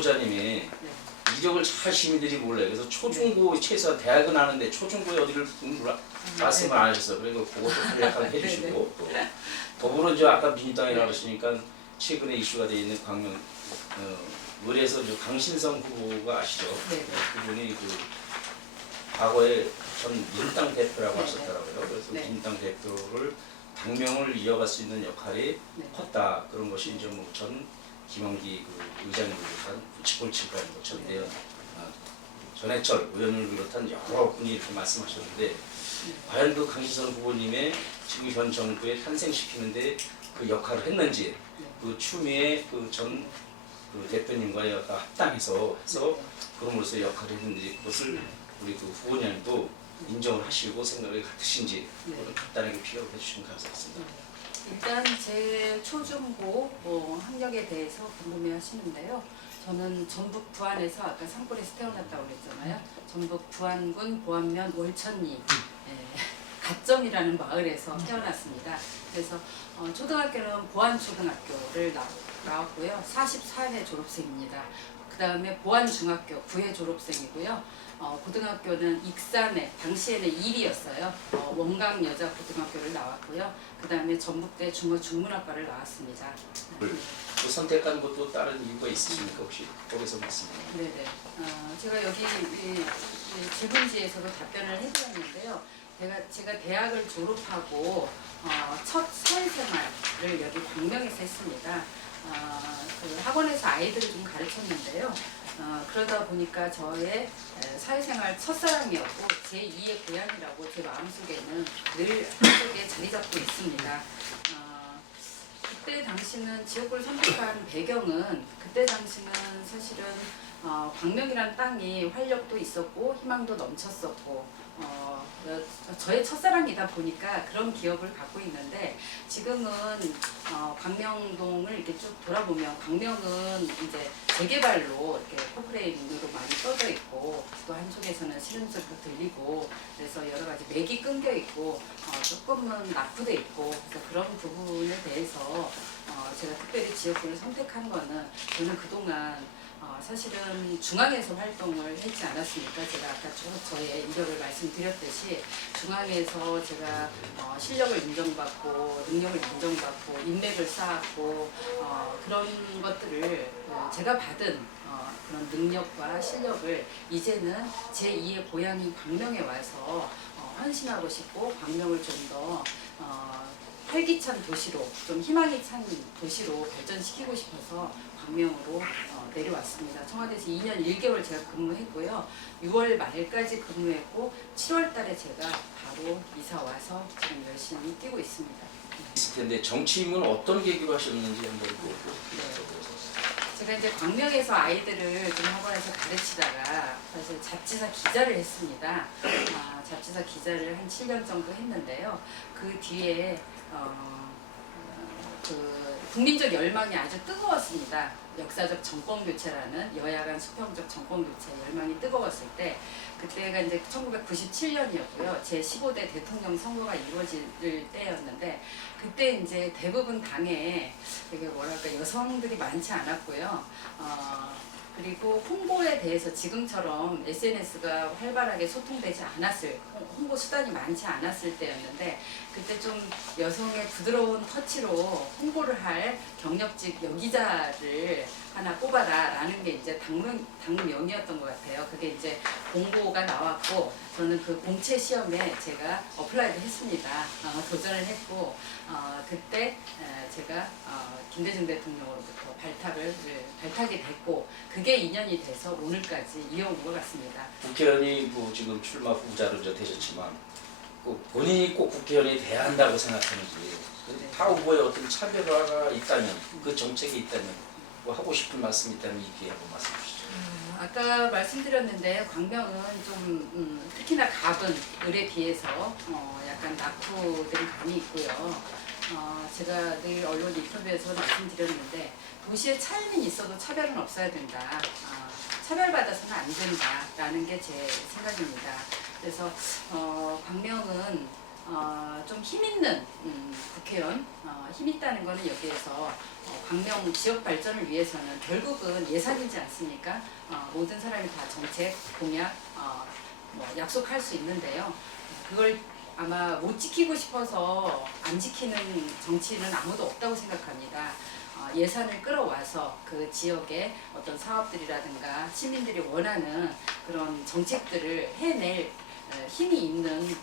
제보자님이 네. 이력을 잘 시민들이 몰라요. 그래서 초중고 최소한 대학은 아는데 초중고에 어디를 말씀을 안 하셨어요. 그리고 그것도 약간 해주시고 또 더불어 이제 아까 민주당이라고 하시니까 최근에 이슈가 되어 있는 광명 의뢰에서 강신성 후보가 아시죠? 네. 그분이 그 과거에 전 민주당 대표라고 네. 하셨더라고요. 그래서 네. 민주당 대표를 당명을 이어갈 수 있는 역할이 네. 컸다. 그런 것이 이제 뭐 전 김원기 그 의장님을 비롯한 지골칠관 전대현 전해철 의원을 비롯한 여러 분이 이렇게 말씀하셨는데 과연 그 강신선 후보님의 지금 현 정부에 탄생시키는데 그 역할을 했는지 그 추미애 그 전 그 대표님과의 어떤 합당해서 해서 그럼으로써 역할을 했는지 그것을 우리 그 후보님도 인정을 하시고 생각이 같으신지 그걸 간단하게 피력을 해주시면 감사하겠습니다. 일단 제 초중고 학력에 대해서 궁금해하시는데요. 저는 전북 부안에서 아까 산골에서 태어났다고 그랬잖아요. 전북 부안군 보안면 월천리 갓점이라는 마을에서 태어났습니다. 그래서 초등학교는 보안초등학교를 나왔고요. 44회 졸업생입니다. 그 다음에 보안중학교 9회 졸업생이고요. 고등학교는 익산에 당시에는 1위였어요. 원광여자고등학교를 나왔고요. 그 다음에 전북대 중어중문학과를 나왔습니다. 그 선택한 것도 다른 이유가 있으십니까? 혹시 거기서 말씀해 주세요. 네네. 제가 여기 질문지에서도 답변을 해드렸는데요. 제가 대학을 졸업하고 첫 사회생활을 여기 광명에서 했습니다. 그 학원에서 아이들을 좀 가르쳤는데요. 그러다 보니까 저의 사회생활 첫사랑이었고 제2의 고향이라고 제 마음속에는 늘 한쪽에 자리 잡고 있습니다. 그때 당시는 지역구를 선택한 배경은 그때 당시는 사실은 광명이라는 땅이 활력도 있었고 희망도 넘쳤었고 저의 첫사랑이다 보니까 그런 기억을 갖고 있는데 지금은 광명동을 이렇게 쭉 돌아보면 광명은 이제 재개발로 이렇게 포크레인으로 많이 떠져 있고 또 한쪽에서는 시름소리도 들리고 그래서 여러 가지 맥이 끊겨 있고 조금은 낙후돼 있고 그래서 그런 부분에 대해서 제가 특별히 지역구를 선택한 거는 저는 그동안 사실은 중앙에서 활동을 했지 않았습니까? 제가 아까 저의 이력을 말씀드렸듯이 중앙에서 제가 실력을 인정받고 능력을 인정받고 인맥을 쌓았고 그런 것들을 제가 받은 그런 능력과 실력을 이제는 제2의 고향인 광명에 와서 헌신하고 싶고 광명을 좀 더 활기찬 도시로 좀 희망이 찬 도시로 발전시키고 싶어서 광명으로 내려왔습니다. 청와대에서 2년 1개월 제가 근무했고요. 6월 말까지 근무했고 7월 달에 제가 바로 이사 와서 지금 열심히 뛰고 있습니다. 있을 텐데 정치인은 어떤 계기로 하셨는지 한번 보고. 제가 이제 광명에서 아이들을 좀 학원에서 가르치다가 사실 잡지사 기자를 했습니다. 잡지사 기자를 한 7년 정도 했는데요. 그 뒤에 그 국민적 열망이 아주 뜨거웠습니다. 역사적 정권교체라는 여야 간 수평적 정권교체 열망이 뜨거웠을 때 그때가 이제 1997년이었고요. 제15대 대통령 선거가 이루어질 때였는데 그때 이제 대부분 당에 되게 뭐랄까 여성들이 많지 않았고요. 그리고 홍보에 대해서 지금처럼 SNS가 활발하게 소통되지 않았을 홍보 수단이 많지 않았을 때였는데 그때 좀 여성의 부드러운 터치로 홍보를 할 경력직 여기자를 하나 뽑아라 라는 게 이제 당명이었던 것 같아요. 그게 이제 공고가 나왔고 저는 그 공채 시험에 제가 어플라이도 했습니다. 도전을 했고 그때 제가 김대중 대통령으로부터 발탁이 됐고 그게 인연이 돼서 오늘까지 이어온 것 같습니다. 국회의원이 뭐 지금 출마 후보자로 되셨지만 본인이 꼭 국회의원이 돼야 한다고 생각하는지 타 후보의 어떤 차별화가 있다면 그 정책이 있다면 뭐 하고 싶은 말씀이 있다면 이 기회에 한번 말씀해 주시죠. 아까 말씀드렸는데 광명은 좀 특히나 갑은 을에 비해서 약간 낙후된 감이 있고요. 제가 늘 언론 인터뷰에서 말씀드렸는데 도시에 차이는 있어도 차별은 없어야 된다. 차별받아서는 안 된다라는 게 제 생각입니다. 그래서 광명은 좀 힘 있는 국회의원, 힘 있다는 거는 여기에서 광명 지역 발전을 위해서는 결국은 예산이지 않습니까? 모든 사람이 다 정책, 공약, 뭐 약속할 수 있는데요. 그걸 아마 못 지키고 싶어서 안 지키는 정치인은 아무도 없다고 생각합니다. 예산을 끌어와서 그 지역의 어떤 사업들이라든가 시민들이 원하는 그런 정책들을 해낼 힘이 있는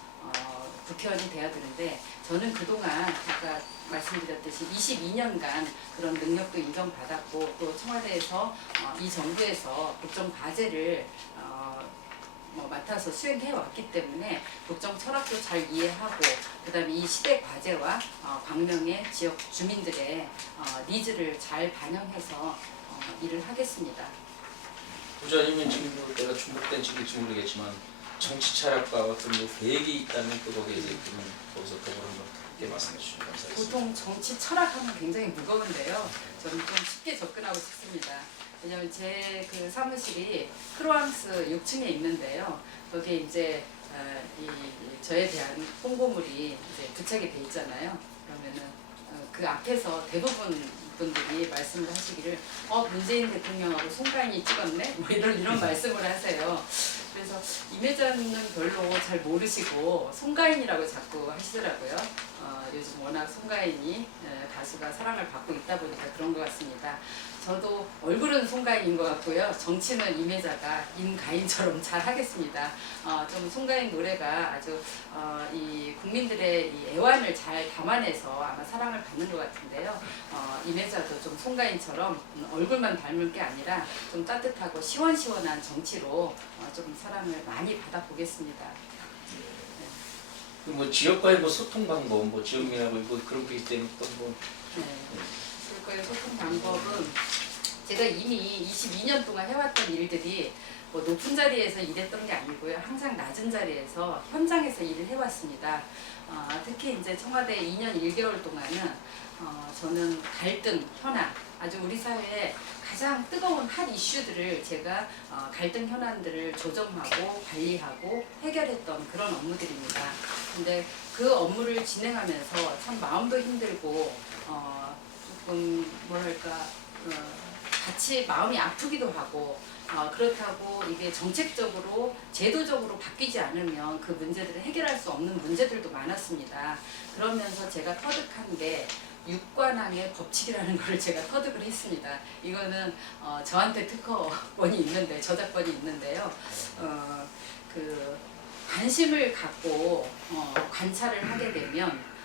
국회의원이 돼야 되는데 저는 그동안 아까 말씀드렸듯이 22년간 그런 능력도 인정받았고 또 청와대에서 이 정부에서 국정 과제를 맡아서 수행해 왔기 때문에 국정 철학도 잘 이해하고 그다음에 이 시대 과제와 광명의 지역 주민들의 니즈를 잘 반영해서 일을 하겠습니다. 부장님은 지금 내가 중복된 책일지 모르겠지만 정치 철학과 어떤 뭐 계획이 있다면 또 거기에 대해서 거기서 더불어 함께 말씀해 주시면 감사하겠습니다. 보통 정치 철학하면 굉장히 무거운데요. 저는 좀 쉽게 접근하고 싶습니다. 왜냐하면 제 그 사무실이 크로앙스 6층에 있는데요. 거기에 이제 저에 대한 홍보물이 이제 부착이 돼 있잖아요. 그러면은 그 앞에서 대부분 분들이 말씀을 하시기를 문재인 대통령하고 송가인이 찍었네? 뭐 이런 말씀을 하세요. 그래서 임혜자는 별로 잘 모르시고 송가인이라고 자꾸 하시더라고요. 요즘 워낙 송가인이 가수가 사랑을 받고 있다 보니까 그런 것 같습니다. 저도 얼굴은 송가인인 것 같고요. 정치는 임혜자가 임가인처럼 잘 하겠습니다. 좀 송가인 노래가 아주 이 국민들의 이 애환을 잘 담아내서 아마 사랑을 받는 것 같은데요. 임혜자도 좀 송가인처럼 얼굴만 닮을 게 아니라 좀 따뜻하고 시원시원한 정치로 좀 사랑을 많이 받아보겠습니다. 뭐 지역과의 뭐 소통 방법, 뭐 지역민하고 뭐 그런 게 있다면 또 뭐. 지역과의 소통 방법은 제가 이미 22년 동안 해왔던 일들이 뭐 높은 자리에서 일했던 게 아니고요. 항상 낮은 자리에서 현장에서 일을 해왔습니다. 특히 이제 청와대 2년 1개월 동안은 저는 갈등, 현안, 아주 우리 사회에 가장 뜨거운 핫 이슈들을 제가 갈등 현안들을 조정하고 관리하고 해결했던 그런 업무들입니다. 근데 그 업무를 진행하면서 참 마음도 힘들고 조금 뭐랄까 같이 마음이 아프기도 하고 그렇다고 이게 정책적으로 제도적으로 바뀌지 않으면 그 문제들을 해결할 수 없는 문제들도 많았습니다. 그러면서 제가 터득한 게 육관왕의 법칙이라는 걸 제가 터득을 했습니다. 이거는 저한테 특허권이 있는데 저작권이 있는데요. 그 관심을 갖고 관찰을 하게 되면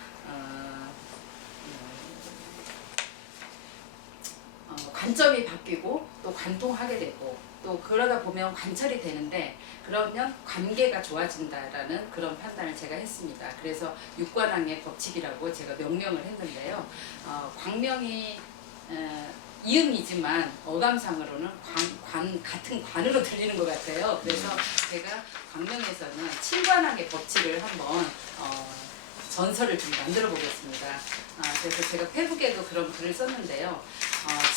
관점이 바뀌고 또 관통하게 되고 또 그러다 보면 관철이 되는데 그러면 관계가 좋아진다라는 그런 판단을 제가 했습니다. 그래서 육관왕의 법칙이라고 제가 명명을 했는데요. 광명이 이음이지만 어감상으로는 같은 관으로 들리는 것 같아요. 그래서 제가 광명에서는 칠관왕의 법칙을 한번 전설을 좀 만들어 보겠습니다. 그래서 제가 페북에도 그런 글을 썼는데요.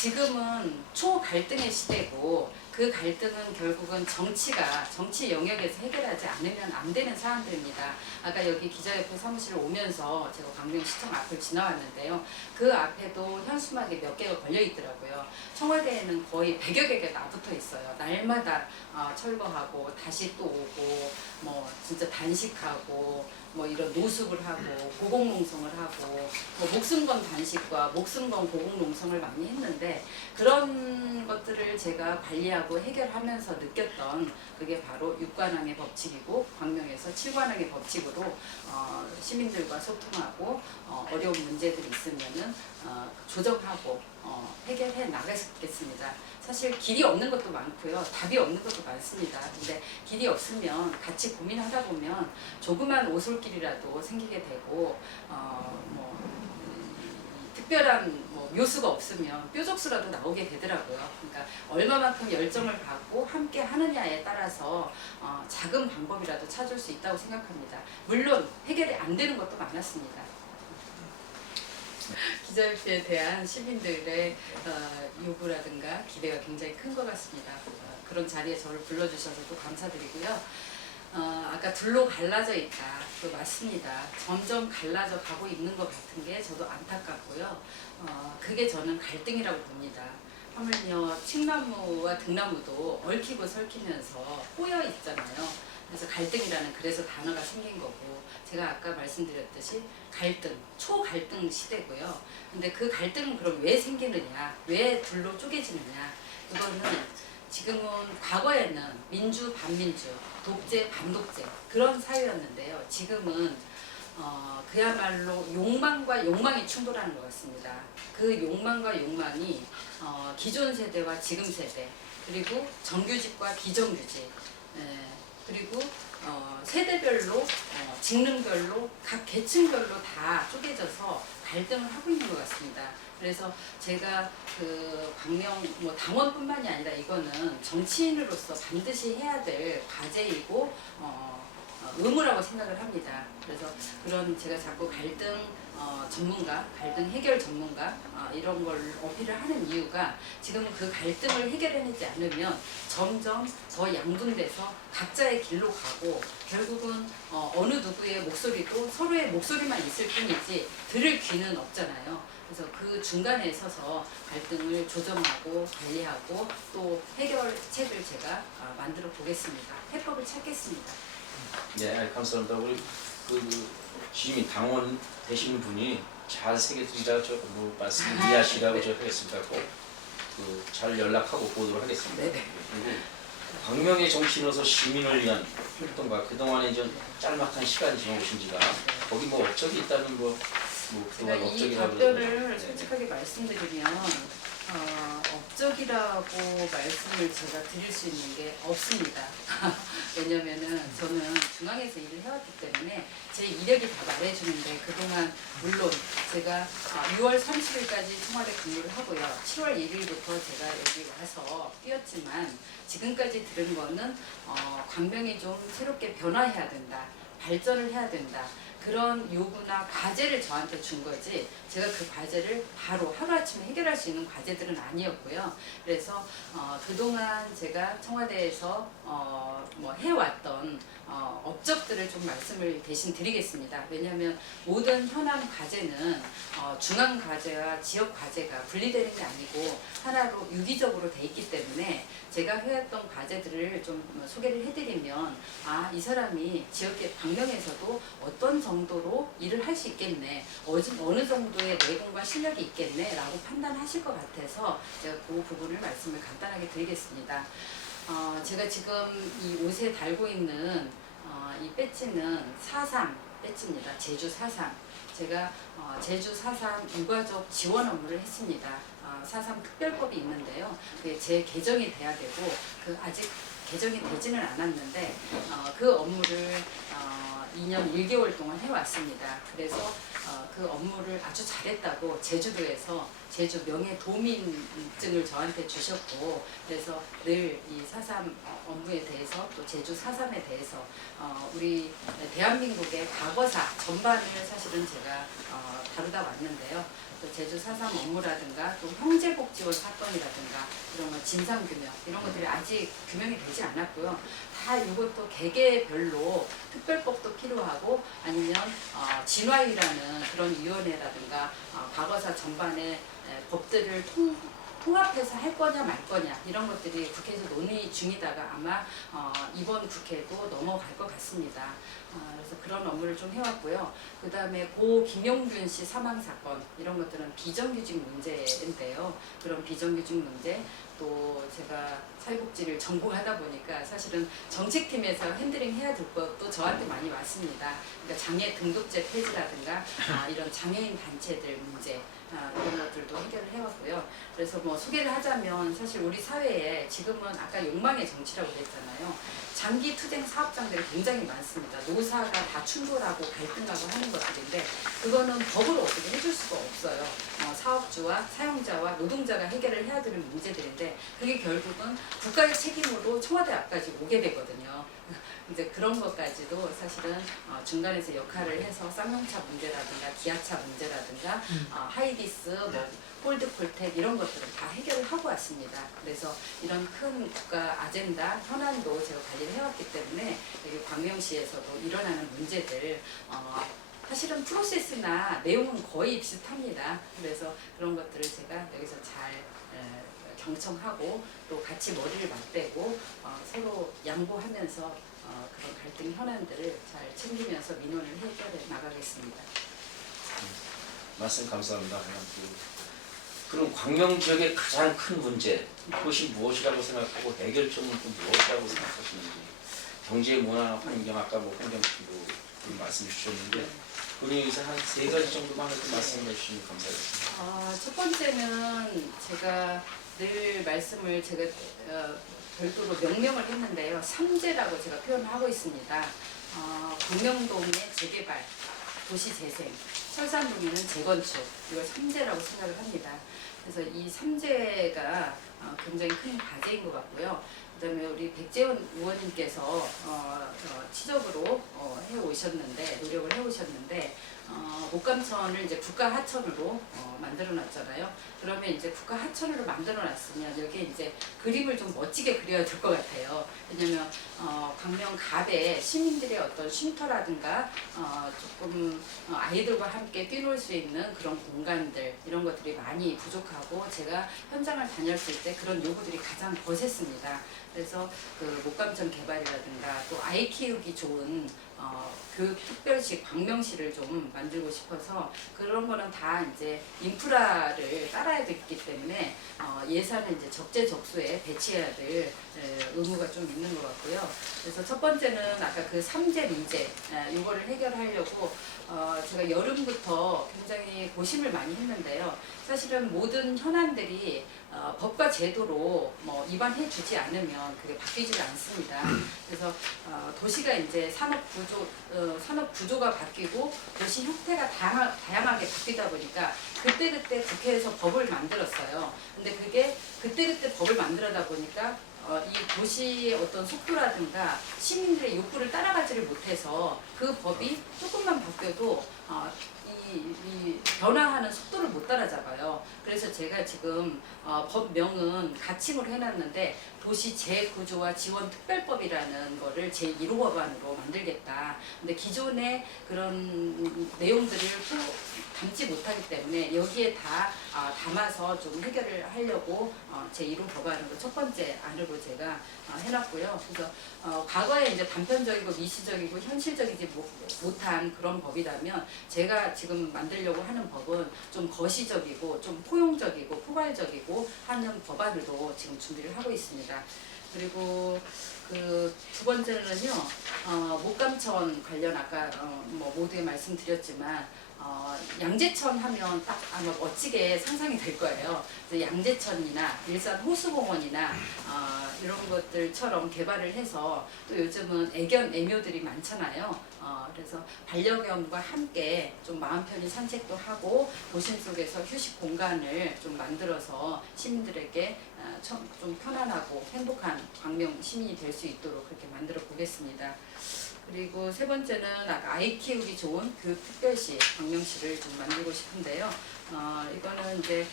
지금은 초갈등의 시대고 그 갈등은 결국은 정치 영역에서 해결하지 않으면 안 되는 사안들입니다. 아까 여기 기자협회 사무실을 오면서 제가 광명시청 앞을 지나왔는데요. 그 앞에도 현수막이 몇 개가 걸려 있더라고요. 청와대에는 거의 100여 개가 붙어 있어요. 날마다 철거하고 다시 또 오고 뭐 진짜 단식하고 뭐 이런 노숙을 하고 고공농성을 하고 뭐 목숨 건 단식과 목숨 건 고공농성을 많이 했는데 그런 것들을 제가 관리하고 해결하면서 느꼈던 그게 바로 육관왕의 법칙이고 광명에서 칠관왕의 법칙으로 시민들과 소통하고 어려운 문제들이 있으면은 조정하고 해결해 나가겠습니다. 사실 길이 없는 것도 많고요. 답이 없는 것도 많습니다. 근데 길이 없으면 같이 고민하다 보면 조그만 오솔길이라도 생기게 되고 특별한 묘수가 없으면 뾰족수라도 나오게 되더라고요. 그러니까 얼마만큼 열정을 갖고 함께 하느냐에 따라서 작은 방법이라도 찾을 수 있다고 생각합니다. 물론 해결이 안 되는 것도 많았습니다. 기자협회에 대한 시민들의 요구라든가 기대가 굉장히 큰 것 같습니다. 그런 자리에 저를 불러주셔서 또 감사드리고요. 아까 둘로 갈라져 있다. 그 맞습니다. 점점 갈라져 가고 있는 것 같은 게 저도 안타깝고요. 그게 저는 갈등이라고 봅니다. 하물며 칡나무와 등나무도 얽히고 설키면서 꼬여 있잖아요. 그래서 갈등이라는 그래서 단어가 생긴 거고, 제가 아까 말씀드렸듯이 갈등, 초갈등 시대고요. 근데 그 갈등은 그럼 왜 생기느냐, 왜 둘로 쪼개지느냐, 그거는 지금은 과거에는 민주 반민주, 독재 반독재 그런 사회였는데요. 지금은 그야말로 욕망과 욕망이 충돌하는 것 같습니다. 그 욕망과 욕망이 기존 세대와 지금 세대, 그리고 정규직과 비정규직, 그리고 세대별로, 직능별로, 각 계층별로 다 쪼개져서 갈등을 하고 있는 것 같습니다. 그래서 제가 그 광명 당원뿐만이 아니라 이거는 정치인으로서 반드시 해야 될 과제이고 의무라고 생각을 합니다. 그래서 그런 제가 자꾸 갈등 전문가, 갈등 해결 전문가 이런 걸 어필을 하는 이유가, 지금은 그 갈등을 해결해내지 않으면 점점 더 양분돼서 각자의 길로 가고, 결국은 어느 누구의 목소리도 서로의 목소리만 있을 뿐이지 들을 귀는 없잖아요. 그래서 그 중간에 서서 갈등을 조정하고 관리하고 또 해결책을 제가 만들어 보겠습니다. 해법을 찾겠습니다. 네, 감사합니다. 우리 그 시민 당원 되시는 분이 잘 새겨드리라 말씀 이해하시라고 제가 하겠습니다. 잘 연락하고 보도록 하겠습니다. 네네. 그리고 광명의 정치인으로서 시민을 위한 활동과 그동안에 좀 짤막한 시간이 지나오신 지가 거기 업적이 있다는 제가 그동안 이 업적이라고 답변을 솔직하게 말씀드리면 업적이라고 말씀을 제가 드릴 수 있는 게 없습니다. 왜냐면은 저는 중앙에서 일을 해왔기 때문에 제 이력이 다 말해주는데, 그동안 물론 제가 6월 30일까지 청와대 근무를 하고요. 7월 1일부터 제가 여기 와서 뛰었지만 지금까지 들은 거는 광명이 좀 새롭게 변화해야 된다, 발전을 해야 된다, 그런 요구나 과제를 저한테 준 거지, 제가 그 과제를 바로 하루아침에 해결할 수 있는 과제들은 아니었고요. 그래서 그동안 제가 청와대에서 해왔던 업적들을 좀 말씀을 대신 드리겠습니다. 왜냐하면 모든 현안 과제는 중앙 과제와 지역 과제가 분리되는 게 아니고 하나로 유기적으로 돼 있기 때문에, 제가 해왔던 과제들을 좀 소개를 해드리면 이 사람이 지역계 광명에서도 어떤 정도로 일을 할 수 있겠네, 어느 정도의 내공과 실력이 있겠네 라고 판단하실 것 같아서 제가 그 부분을 말씀을 간단하게 드리겠습니다. 제가 지금 이 옷에 달고 있는 이 배지는 4.3 배지입니다. 제주 4.3. 제가 제주 4.3 유가족 지원 업무를 했습니다. 4.3 특별법이 있는데요. 그게 제 개정이 돼야 되고 아직 개정이 되지는 않았는데 그 업무를 2년 1개월 동안 해왔습니다. 그래서 그 업무를 아주 잘했다고 제주도에서 제주 명예도민증을 저한테 주셨고, 그래서 늘 이 4.3 업무에 대해서 또 제주 4.3에 대해서 우리 대한민국의 과거사 전반을 사실은 제가 다루다 왔는데요. 또 제주 4.3 업무라든가 또 형제복지원 사건이라든가 이런 거 진상규명 이런 것들이 아직 규명이 되지 않았고요. 다 이것도 개개별로 특별법도 필요하고, 아니면 진화위라는 그런 위원회라든가 과거사 전반의 법들을 통합해서 할 거냐 말 거냐 이런 것들이 국회에서 논의 중이다가 아마 이번 국회도 넘어갈 것 같습니다. 그래서 그런 업무를 좀 해왔고요. 그 다음에 고 김용균 씨 사망 사건 이런 것들은 비정규직 문제인데요. 그런 비정규직 문제, 또 제가 사회복지를 전공하다 보니까 사실은 정책팀에서 핸들링 해야 될 것도 저한테 많이 왔습니다. 그러니까 장애 등급제 폐지라든가 이런 장애인 단체들 문제 이런 것들도 해결을 해왔고요. 그래서 소개를 하자면 사실 우리 사회에 지금은 아까 욕망의 정치라고 그랬잖아요. 장기 투쟁 사업장들이 굉장히 많습니다. 노사가 다 충돌하고 갈등하고 하는 것들인데 그거는 법으로 어떻게 해줄 수가 없어요. 사업주와 사용자와 노동자가 해결을 해야 되는 문제들인데 그게 결국은 국가의 책임으로 청와대 앞까지 오게 되거든요. 이제 그런 것까지도 사실은 중간에서 역할을 해서 쌍용차 문제라든가 기아차 문제라든가 하이디스 폴드폴텍 이런 것들은 다 해결을 하고 왔습니다. 그래서 이런 큰 국가 아젠다 현안도 제가 관리를 해왔기 때문에 여기 광명시에서도 일어나는 문제들 사실은 프로세스나 내용은 거의 비슷합니다. 그래서 그런 것들을 제가 여기서 잘 경청하고 또 같이 머리를 맞대고 서로 양보하면서 그런 갈등 현안들을 잘 챙기면서 민원을 해결해 나가겠습니다. 말씀 감사합니다. 그럼 광명 지역의 가장 큰 문제 그것이 무엇이라고 생각하고 해결점은 또 무엇이라고 생각하시는지 경제, 문화, 환경 아까 뭐 환경도 말씀 주셨는데 본인에서 한 3가지 정도만 이렇게 말씀해 주시면 감사하겠습니다. 첫 번째는 제가 늘 말씀을 제가 별도로 명명을 했는데요. 3제라고 제가 표현을 하고 있습니다. 광명동의 재개발, 도시재생, 철산동에는 재건축, 이걸 3제라고 생각을 합니다. 그래서 이 3제가 굉장히 큰 과제인 것 같고요. 그 다음에 우리 백재원 의원님께서 치적으로 해오셨는데, 노력을 해오셨는데, 목감천을 이제 국가 하천으로 만들어 놨잖아요. 그러면 이제 국가 하천으로 만들어 놨으면 여기에 이제 그림을 좀 멋지게 그려야 될 것 같아요. 왜냐면 광명 갑에 시민들의 어떤 쉼터라든가 조금 아이들과 함께 뛰놀 수 있는 그런 공간들 이런 것들이 많이 부족하고 제가 현장을 다녔을 때 그런 요구들이 가장 거셌습니다. 그래서 그 목감천 개발이라든가 또 아이 키우기 좋은 교육특별시 광명시를 좀 만들고 싶어서 그런 거는 다 이제 인프라를 따라야 되기 때문에 예산을 이제 적재적소에 배치해야 될 의무가 좀 있는 것 같고요. 그래서 첫 번째는 아까 그 3제 문제 이거를 해결하려고 제가 여름부터 굉장히 고심을 많이 했는데요. 사실은 모든 현안들이 법과 제도로 위반해 주지 않으면 그게 바뀌지 않습니다. 그래서 도시가 이제 산업 구조가 바뀌고 도시 형태가 다양하게 바뀌다 보니까 그때그때 국회에서 법을 만들었어요. 근데 그게 그때그때 법을 만들어다 보니까 이 도시의 어떤 속도라든가 시민들의 욕구를 따라가지를 못해서 그 법이 조금만 바뀌어도 이 변화하는 속도를 못 따라잡아요. 그래서 제가 지금 법명은 가칭으로 해놨는데 도시 재구조와 지원 특별법이라는 거를 제1호 법안으로 만들겠다. 근데 기존의 그런 내용들을 담지 못하기 때문에 여기에 다 담아서 좀 해결을 하려고 제1호 법안으로 첫 번째 안으로 제가 해놨고요. 그래서 과거에 이제 단편적이고 미시적이고 현실적이지 못한 그런 법이라면 제가 지금 만들려고 하는 법은 좀 거시적이고 좀 포용적이고 포괄적이고 하는 법안으로 지금 준비를 하고 있습니다. 그리고 그 두 번째는요, 목감천 관련 아까 모두에 말씀드렸지만 양재천 하면 딱 아마 멋지게 상상이 될 거예요. 그래서 양재천이나 일산 호수공원이나 이런 것들처럼 개발을 해서 또 요즘은 애견 애묘들이 많잖아요. 그래서 반려견과 함께 좀 마음 편히 산책도 하고 도심 속에서 휴식 공간을 좀 만들어서 시민들에게 좀 편안하고 행복한 광명 시민이 될 수 있도록 그렇게 만들어 보겠습니다. 그리고 세 번째는 아까 아이 키우기 좋은 교육특별시 광명시를 좀 만들고 싶은데요. 이거는 이제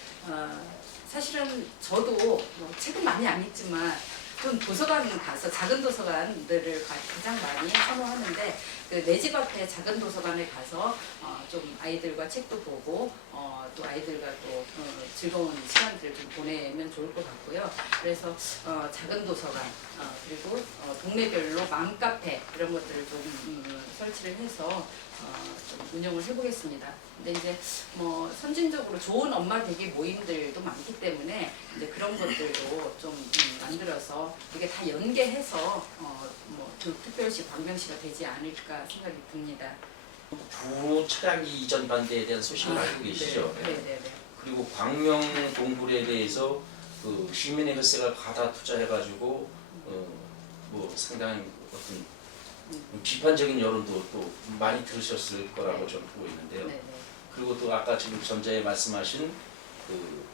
사실은 저도 책은 많이 안 읽지만 좀 도서관 가서 작은 도서관들을 가장 많이 선호하는데 그 내 집 앞에 작은 도서관에 가서 좀 아이들과 책도 보고 또 아이들과 또 즐거운 시간들을 좀 보내면 좋을 것 같고요. 그래서 작은 도서관 그리고 동네별로 맘카페 이런 것들을 좀 설치를 해서 좀 운영을 해보겠습니다. 근데 이제 선진적으로 좋은 엄마 되기 모임들도 많기 때문에 이제 그런 것들도 좀 만들어서 이게 다 연계해서 특별시 광명시가 되지 않을까 생각이 듭니다. 부 차량기 이전 반대에 대한 소식을 알고 계시죠? 네. 그리고 광명 동굴에 대해서 그 시민의 혈세가 받아 투자해가지고 상당히 어떤 비판적인 여론도 또 많이 들으셨을 거라고 저는 보고 있는데요. 그리고 또 아까 지금 전자에 말씀하신 그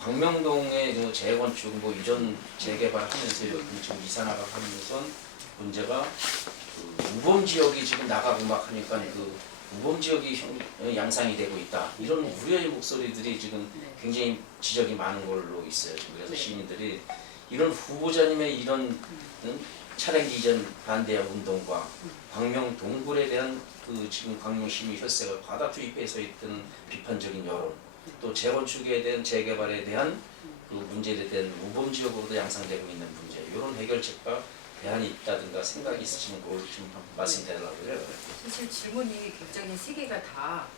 광명동의 그 재건축 이전 재개발하면서 지금 이산화가 하면서 문제가 그 우범 지역이 지금 나가고 막 하니까 그 우범 지역이 양상이 되고 있다. 이런 우려의 목소리들이 지금 네. 굉장히 지적이 많은 걸로 있어요. 지금 그래서 네. 시민들이 이런 후보자님의 이런 차량기 이전 반대 운동과 광명 동굴에 대한 그 지금 광명 시민 혈세가 과다 투입해서 있던 비판적인 여론, 또 재건축에 대한 재개발에 대한 그 문제에 대한 우범 지역으로도 양상되고 있는 문제, 이런 해결책과 대안이 있다든가 생각이 있으시면 그걸 좀 말씀드리려고 해요. 사실 질문이 굉장히 세 개가 다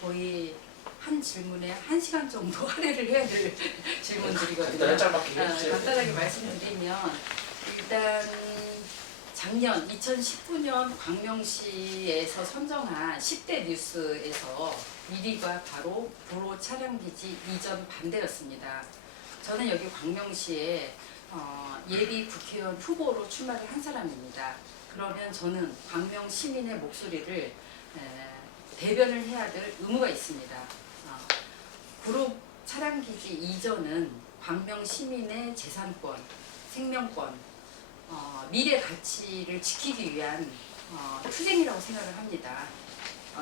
거의 한 질문에 1시간 정도 할애를 해야 될 질문들이거든요. 간단하게 짧게 해주세요. 간단하게 말씀드리면 일단 작년 2019년 광명시에서 선정한 10대 뉴스에서 1위가 바로 도로 차량기지 이전 반대였습니다. 저는 여기 광명시에 예비 국회의원 후보로 출마를 한 사람입니다. 그러면 저는 광명 시민의 목소리를 대변을 해야 될 의무가 있습니다. 구로 차량기지 이전은 광명 시민의 재산권, 생명권, 미래 가치를 지키기 위한 투쟁이라고 생각을 합니다.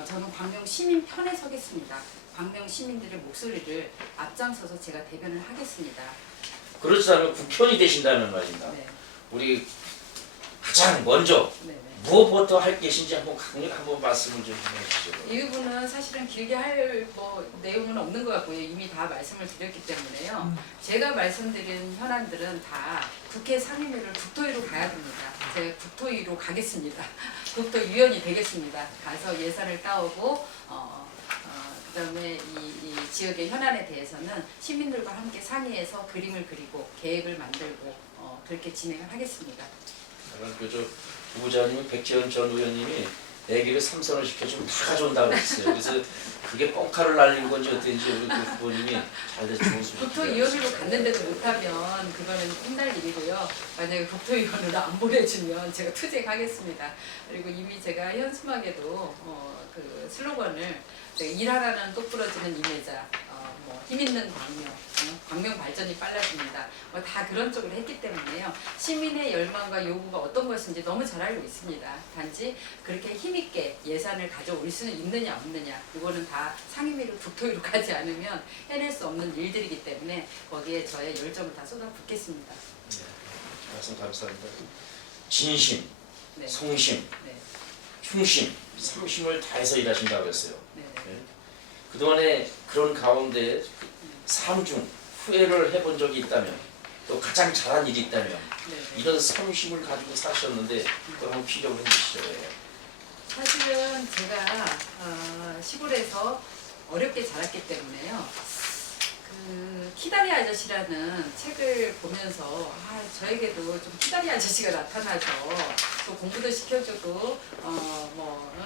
저는 광명 시민 편에 서겠습니다. 광명 시민들의 목소리를 앞장서서 제가 대변을 하겠습니다. 그렇지 않으면 국회의원이 되신다는 말입니다. 네. 우리 가장 먼저 네. 무엇부터 할 계신지 한번 말씀을 좀 해주시죠. 이 부분은 사실은 길게 할 내용은 없는 것 같고요. 이미 다 말씀을 드렸기 때문에요. 제가 말씀드린 현안들은 다 국회 상임위를 국토위로 가야 됩니다. 제가 국토위로 가겠습니다. 국토위원이 되겠습니다. 가서 예산을 따오고 그다음에 이 지역의 현안에 대해서는 시민들과 함께 상의해서 그림을 그리고 계획을 만들고 그렇게 진행을 하겠습니다. 저 후보자님이 백지원 전 의원님이 애기를 3선을 시켜주면 다 가져온다고 했어요. 그래서 그게 뻥카를 날린 건지 어땠는지 우리 그 후보님이 잘 돼서 좋은 소식. 국토위원으로 갔는데도 못하면 그거는 혼날 일이고요. 만약에 국토위원으로 안 보내주면 제가 투쟁하겠습니다. 그리고 이미 제가 현수막에도 그 슬로건을 일하라는 똑부러지는 임해자, 힘 있는 광명, 광명 발전이 빨라집니다. 다 그런 쪽으로 했기 때문에요. 시민의 열망과 요구가 어떤 것인지 너무 잘 알고 있습니다. 단지 그렇게 힘있게 예산을 가져올 수 있느냐 없느냐, 이거는 다 상임위로 국토위로 가지 않으면 해낼 수 없는 일들이기 때문에 거기에 저의 열정을 다 쏟아붓겠습니다. 네, 말씀 감사합니다. 진심, 네. 성심, 네. 충심, 삼심을 다해서 일하신다고 했어요. 네. 네. 그동안에 그런 가운데 3중 후회를 해본 적이 있다면, 또 가장 잘한 일이 있다면, 네. 이런 성심을 가지고 사셨는데 그걸 한번 피력을 해주시죠. 사실은 제가 시골에서 어렵게 자랐기 때문에요. 그 키다리 아저씨라는 책을 보면서 저에게도 좀 키다리 아저씨가 나타나서 또 공부도 시켜주고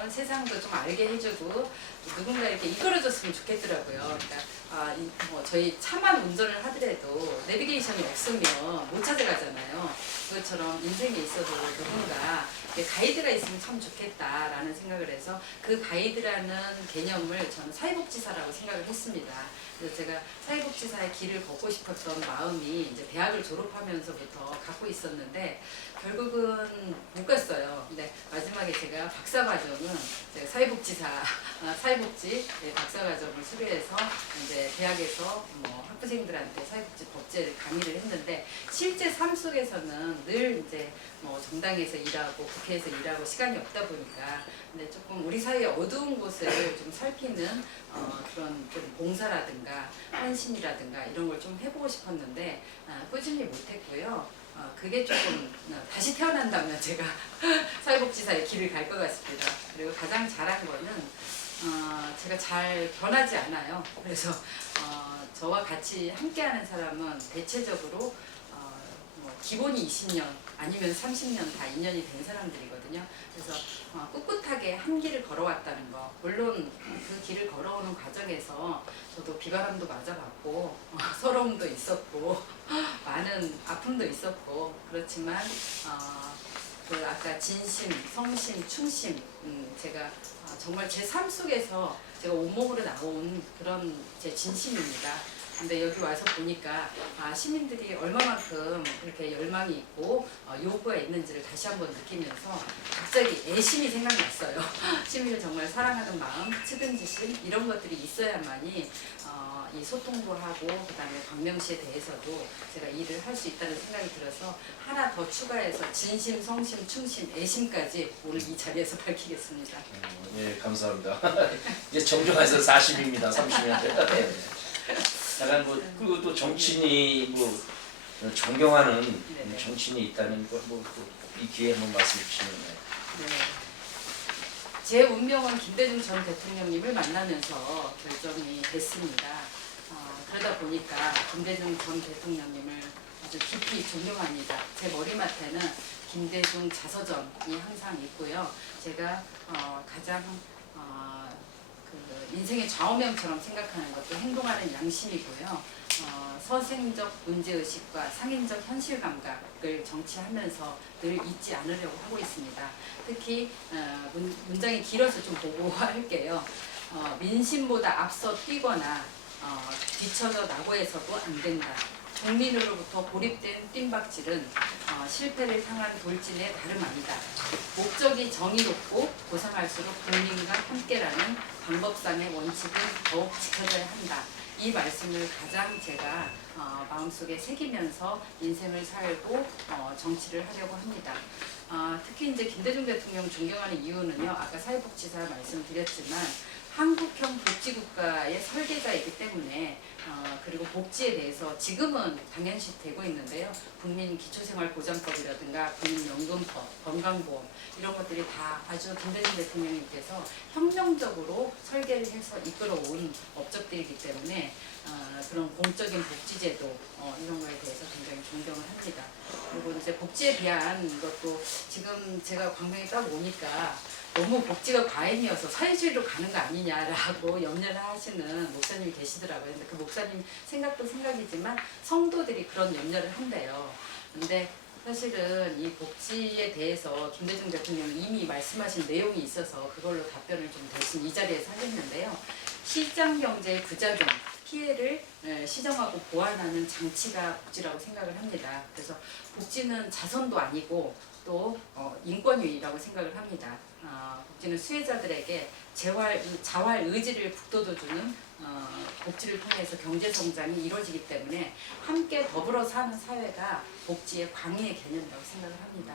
세상도 좀 알게 해주고 누군가 이렇게 이끌어줬으면 좋겠더라고요. 그러니까 저희 차만 운전을 하더라도 내비게이션이 없으면 못 찾아가잖아요. 그것처럼 인생에 있어도 누군가 가이드가 있으면 참 좋겠다라는 생각을 해서 그 가이드라는 개념을 저는 사회복지사라고 생각을 했습니다. 그래서 제가 사회복지사의 길을 걷고 싶었던 마음이 이제 대학을 졸업하면서부터 갖고 있었는데 결국은 못 갔어요. 근데 마지막에 제가 박사과정은 사회복지 박사과정을 수료해서 이제 대학에서 학부생들한테 사회복지 법제를 강의를 했는데 실제 삶 속에서는 늘 이제 정당에서 일하고 국회에서 일하고 시간이 없다 보니까 근데 조금 우리 사회의 어두운 곳을 좀 살피는 그런 좀 봉사라든가 헌신이라든가 이런 걸 좀 해보고 싶었는데 꾸준히 못했고요. 그게 조금 다시 태어난다면 제가 사회복지사의 길을 갈 것 같습니다. 그리고 가장 잘한 거는 제가 잘 변하지 않아요. 그래서 저와 같이 함께하는 사람은 대체적으로 기본이 20년 아니면 30년 다 인연이 된 사람들이거든요. 그래서 꿋꿋하게 한 길을 걸어왔다는 거. 물론 그 길을 걸어오는 과정에서 저도 비바람도 맞아봤고 서러움도 있었고 많은 아픔도 있었고 그렇지만 그 아까 진심, 성심, 충심 제가 정말 제 삶 속에서 제가 온몸으로 나온 그런 제 진심입니다. 근데 여기 와서 보니까 시민들이 얼마만큼 그렇게 열망이 있고 요구가 있는지를 다시 한번 느끼면서 갑자기 애심이 생각났어요. 시민을 정말 사랑하는 마음, 측은지심 이런 것들이 있어야만이 이 소통도 하고 그다음에 광명시에 대해서도 제가 일을 할 수 있다는 생각이 들어서 하나 더 추가해서 진심, 성심, 충심, 애심까지 오늘 이 자리에서 밝히겠습니다. 예, 감사합니다. 이제 정정해서 40입니다. 30년. 약간 뭐 그리고 또 정치인이 뭐 존경하는 네네. 정치인이 있다는 거뭐이 기회에 한번 말씀해 주시면. 네. 제 운명은 김대중 전 대통령님을 만나면서 결정이 됐습니다. 그러다 보니까 김대중 전 대통령님을 아주 깊이 존경합니다. 제 머리맡에는 김대중 자서전이 항상 있고요. 제가 가장 그 인생의 좌우명처럼 생각하는 것도 행동하는 양심이고요. 서생적 문제의식과 상인적 현실감각을 정치하면서 늘 잊지 않으려고 하고 있습니다. 특히 문장이 길어서 좀 보고할게요. 민심보다 앞서 뛰거나 뒤쳐져 나고 해서도 안 된다. 국민으로부터 고립된 뜀박질은 실패를 향한 돌진의 다름 아니다. 목적이 정의롭고 고상할수록 국민과 함께라는 방법상의 원칙은 더욱 지켜져야 한다. 이 말씀을 가장 제가 마음속에 새기면서 인생을 살고 정치를 하려고 합니다. 특히 이제 김대중 대통령 존경하는 이유는요. 아까 사회복지사 말씀드렸지만 한국형 복지국가의 설계자이기 때문에 그리고 복지에 대해서 지금은 당연시 되고 있는데요. 국민기초생활보장법이라든가 국민연금법, 건강보험 이런 것들이 다 아주 김대중 대통령님께서 혁명적으로 설계를 해서 이끌어온 업적들이기 때문에 그런 공적인 복지제도 이런 거에 대해서 굉장히 존경을 합니다. 그리고 이제 복지에 대한 것도 지금 제가 광명에 딱 오니까 너무 복지가 과잉이어서 사회주의로 가는 거 아니냐라고 염려를 하시는 목사님이 계시더라고요. 근데 그 목사님 생각도 생각이지만 성도들이 그런 염려를 한대요. 근데 사실은 이 복지에 대해서 김대중 대통령이 이미 말씀하신 내용이 있어서 그걸로 답변을 좀 대신 이 자리에서 하겠는데요. 시장 경제의 부작용, 피해를 시정하고 보완하는 장치가 복지라고 생각을 합니다. 그래서 복지는 자선도 아니고 또 인권유의라고 생각을 합니다. 복지는 수혜자들에게 자활 의지를 북돋워주는 복지를 통해서 경제성장이 이루어지기 때문에 함께 더불어 사는 사회가 복지의 광의의 개념이라고 생각을 합니다.